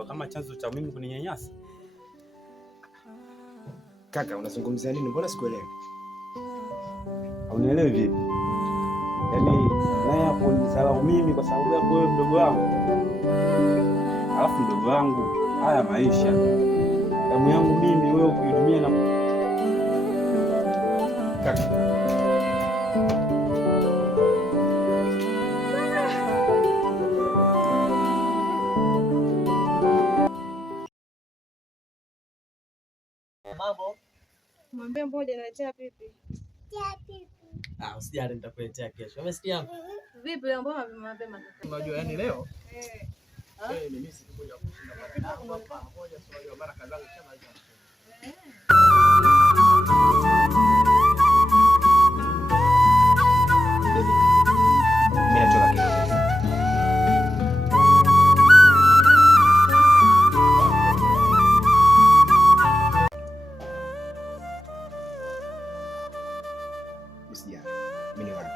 imekuwa kama chanzo cha mimi kuninyanyasa. Kaka, unazungumzia nini? Mbona sikuelewi? Haunielewi vipi? Yaani naye hapo nisalau mimi kwa sababu yako wewe mdogo wangu. Alafu mdogo wangu, haya maisha. Damu yangu mimi wewe kuidumia na kaka. Mambo. Mwambie mmoja analetea pipi. Usijali nitakuletea kesho. Umesikia? Vipi leo mbona mapema kaka? Unajua yani leo? Ni mimi sikuja kushinda kwa pamoja, sio unajua baraka zangu chama hizo. Mimi natoka kesho. Usijali. Mimi ni wangu.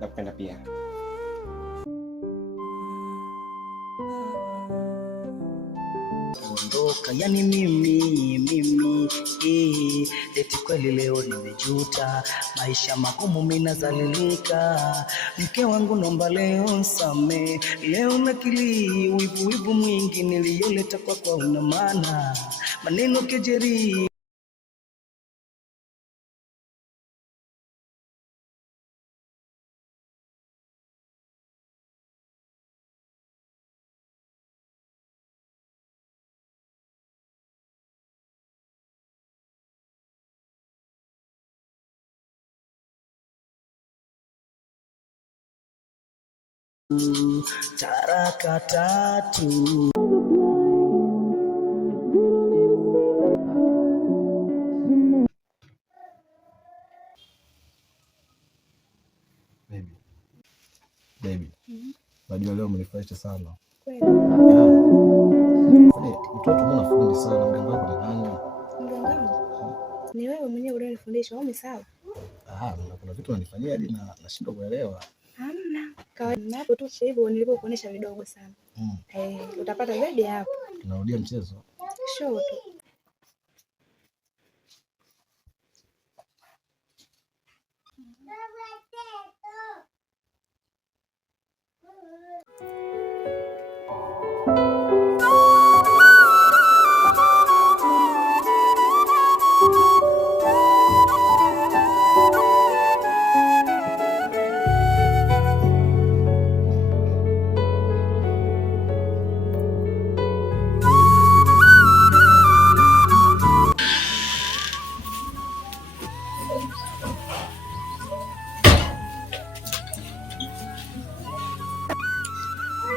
Nakupenda pia. Ondoka, yani mimi eti kweli leo nimejuta, maisha magumu mimi nazalilika, mke wangu nomba leo same, leo nakili wivu mwingi niliyoleta kwa una maana, maneno kejeri. Taraka tatu. Baby. Najua leo umenifurahisha sana. Kweli. Mtoto mbona fundi sana, mganga wako ni nani? Mganga? Ni wewe mwenyewe ulionifundisha, umesahau? Kuna vitu unanifanyia hadi nashindwa kuelewa. Hamna. Kawaida hapo tu hivyo nilipokuonesha vidogo sana. Utapata zaidi hapo. Tunarudia mchezo. Show tu.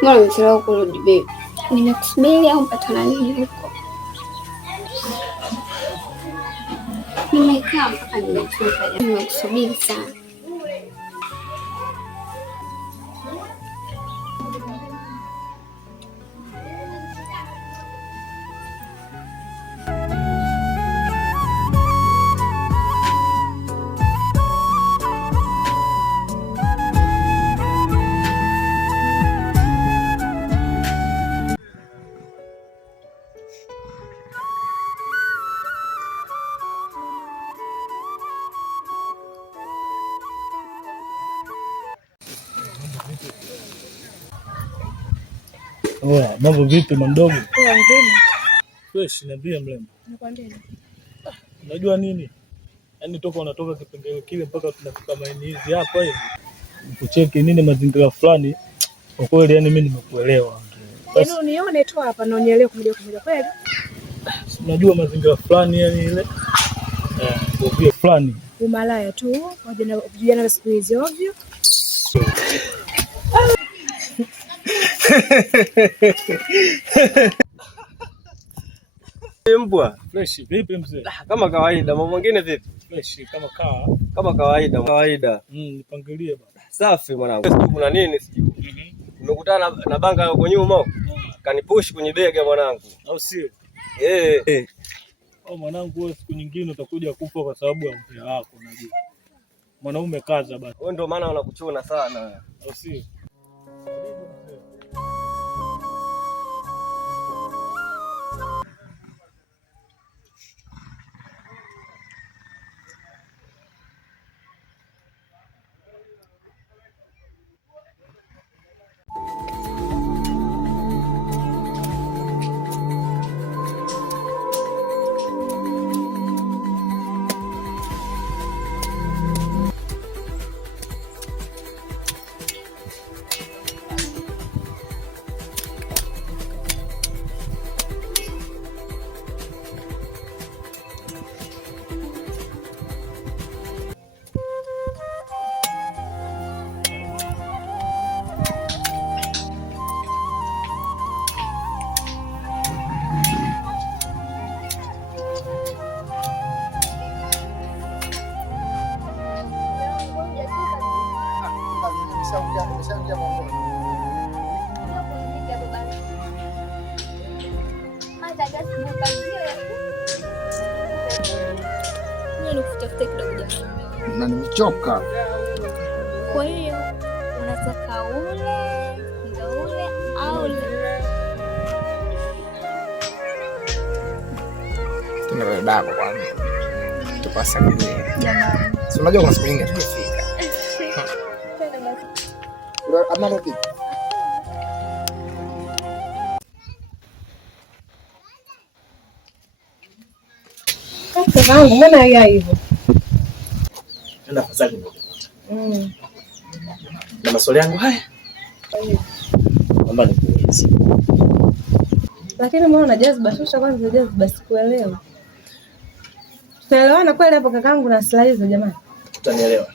Mbona umechelewa kurudi babe? Nimekusubiri au mpatana nini huko? Nimekaa mpaka nimechoka. Nimekusubiri sana. Mambo vipi mamdogo? Poa mzima. Fresh, niambie mrembo. Nakwambia. Unajua nini? Yaani toka unatoka kipengele kile mpaka tunafika maini hizi hapa hivi. Nikucheki nini mazingira fulani. Kwa kweli yani mimi nimekuelewa. Yaani unione tu hapa na unielewe kuja kweli. Unajua mazingira fulani yani ile kwa fulani. Umalaya tu, vijana siku hizi ovyo. Mbwa. Fresh, vipi mzee? Kama kawaida, mambo mengine vipi? Fresh, kama kawaida. Nipangilie baba. Safi mwanangu. Sijui kuna nini sijui. Nimekutana na banga huko nyuma. Kanipush kwenye bega mwanangu. Au sio? Eh. Mwanangu wewe siku nyingine utakuja kufa kwa sababu ya mpira wako unajua. Mwanaume kaza basi. Wewe ndio maana unakuchuna sana. Au sio? Na nimechoka. Kwa hiyo unataka ule ndo ule au ule? Tuna dada kwanza. Tupasalie. Jamani. Si unajua kwa siku nyingi tukifika. Ama rudi. Kaka wangu mbona haya hivyo? Nenda fadhali ndio. Na maswali yangu haya. Naomba nikuulize. Lakini mbona unajazba shusha kwanza jazba sikuelewa. Tutaelewana kweli hapo kakaangu na sila hizo jamani? Utanielewa.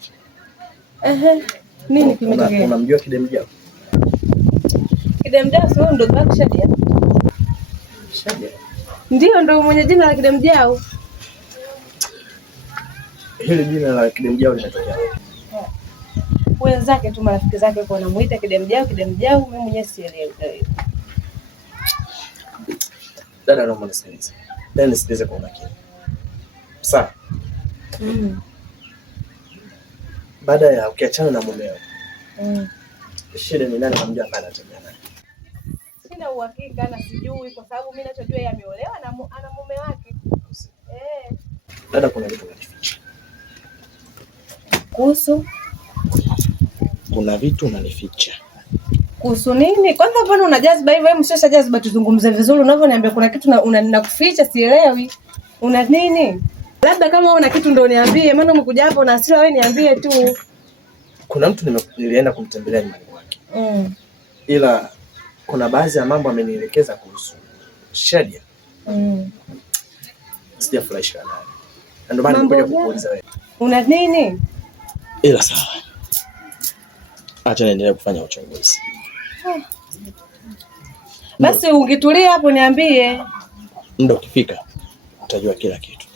Nini kimetokea? Unamjua Kidemjao? Kidemjao sio ndo baba Shadia? Shadia. Ndio ndo mwenye jina la Kidemjao. Hili jina la Kidemjao limetokea wapi? Wenzake tu marafiki zake kwa wanamuita Kidemjao, mimi mwenyewe sielewi. Dada naomba nisikilize. Dada nisikilize kwa makini. Sawa. Baada ya ukiachana na mumeo. Shida ni nani anamjua pale anatembea naye? Sina uhakika na sijui kwa sababu mimi ninachojua yeye ameolewa na ana mume wake. Dada kuna vitu unanificha. Kuhusu? Kuna vitu unanificha. Kuhusu nini? Kwanza mbona unajazba hivyo? Hebu sasa jazba tuzungumze vizuri. Unavyoniambia kuna kitu ninakuficha sielewi. Una nini? Labda kama una kitu ndio niambie, maana umekuja hapo na hasira wewe niambie tu. Kuna mtu nilienda kumtembelea nyumbani kwake. Ila kuna baadhi ya mambo amenielekeza kuhusu Shadia. Sijafurahishwa naye. Ndio maana nimekuja kukuuliza wewe. Una nini? Ila sawa. Acha niendelee kufanya uchunguzi. Basi ungetulia hapo niambie. Ndio ukifika utajua kila kitu.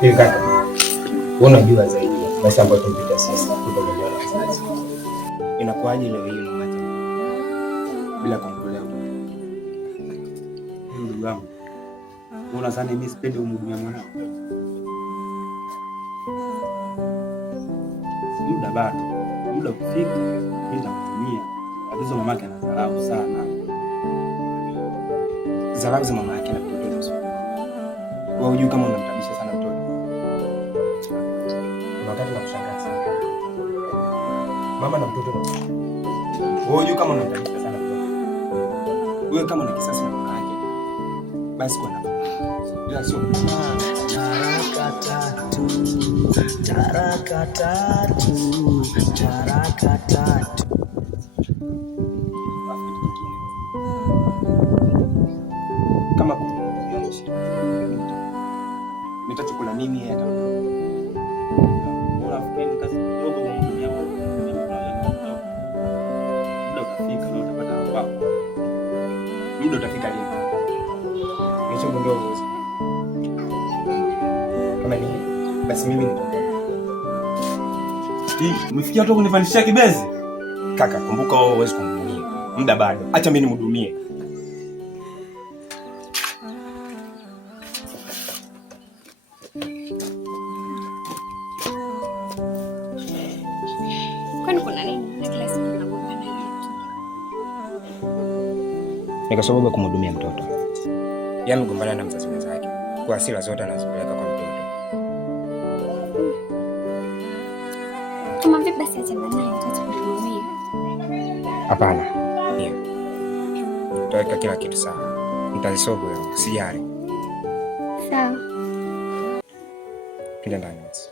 Hivi kaka, unajua zaidi basi ambayo tumpita sisi kutoka wazazi. Inakuaje leo hii unaacha bila kumtolea ndugu yangu? Unadhani mimi sipendi kumhudumia mwanao? Muda bado, muda ukifika mimi nitamhudumia. Tatizo mamake anadharau sana. Dharau za mama yake na mtoto. Wewe unajua kama unamtabisha sana mtoto. Wakati wa kushangaza. Mama na mtoto. Wewe unajua kama unamtabisha sana mtoto. Wewe kama una kisasi na mama yake. Basi kwa nini? Ila sio taraka tatu. Kama nitachukula mimi hata unafikiri kazi kidogo kwa mtu yako muda ukafika na utapata ndio uwezo. Kama ni basi mimi nitakuwa. Umefikia tu kunifanyishia kibezi? Kaka, kumbuka wewe huwezi kumhudumia. Muda bado. Acha mimi nimhudumie. Kwani kuna nini? Na kila siku tunagombana hivi. Ni kwa sababu ya kumhudumia mtoto. Yeye amegombana na mzazi wake. Kwa hasira zote anazipeleka kwa mtoto. Kama vipi basi achana naye mtoto kumhudumia? Hapana. Ndio. Tutaweka kila kitu sawa. Nitazisolve leo, usijali. Sawa. Kile ndani basi.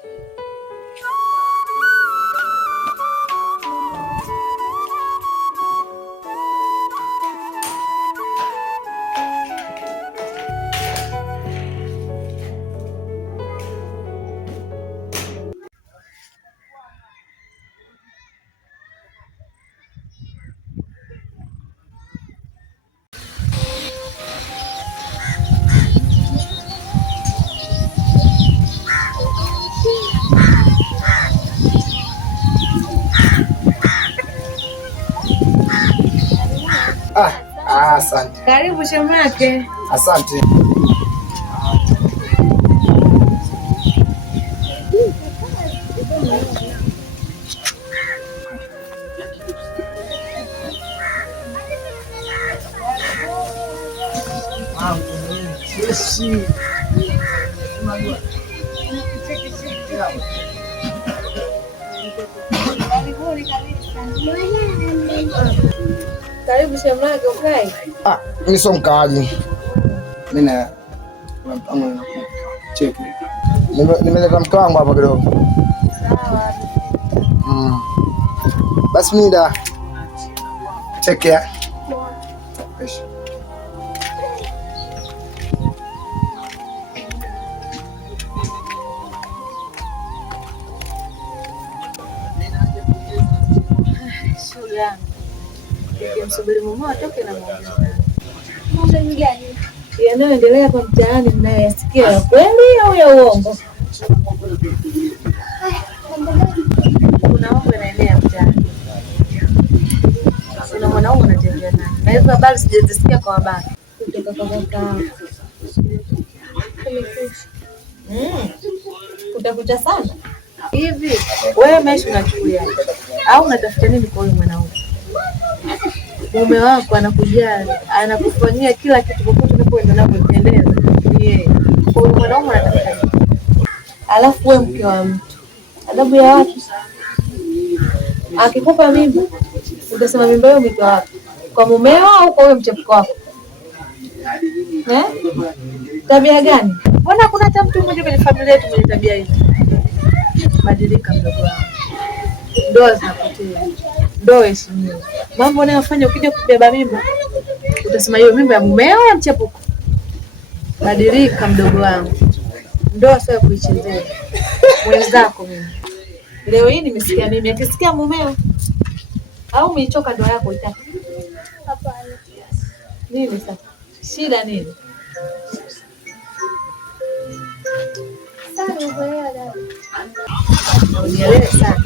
Asante. Karibu shemake. Asante. Karibu shemake, ukae. Mimi sio mkaaji. Mimi na mpango na cheki. Nimeleta mke wangu hapa kidogo. Sawa. Basi mimi da. Take care. Yes. Msubiri mume atoke na Mambo ni gani? yanayoendelea hapa mtaani mnayoyasikia ya kweli au ya uongo? Kuna mambo yanaenea mtaani. Kuna mwanaume anatembea naye. Na hizo habari sijazisikia kwa habari. Kutoka kwa kaka. Kutakucha sana. Hivi wewe maisha unachukulia au unatafuta nini kwa huyu mwanaume? Mume wako anakujali, anakufanyia kila kitu popote unapoenda na kupendeza. Yeye. Kwa hiyo mwanaume anatafuta nini? Alafu wewe mke wa mtu. Adabu ya watu. Akikupa mimba, utasema mimba hiyo mke wako. Kwa mumeo au kwa wewe mchepuko wako? Tabia gani? Mbona kuna hata mtu mmoja kwenye familia yetu mwenye tabia hiyo? Badilika mdogo wangu. Ndoa zinapotea. Ndoa heshimiwa. Mambo unayofanya ukija kubeba mimba, utasema hiyo mimba ya mumeo au ya mchepuko? Badilika mdogo wangu. Ndoa sio kuichezea. Mwenzako mimi. Leo hii nimesikia mimi akisikia mumeo. Au umeichoka ndoa yako itaki? Hapana. Nini sasa? Shida nini? Sana unaelewa dada. Unielewe sana.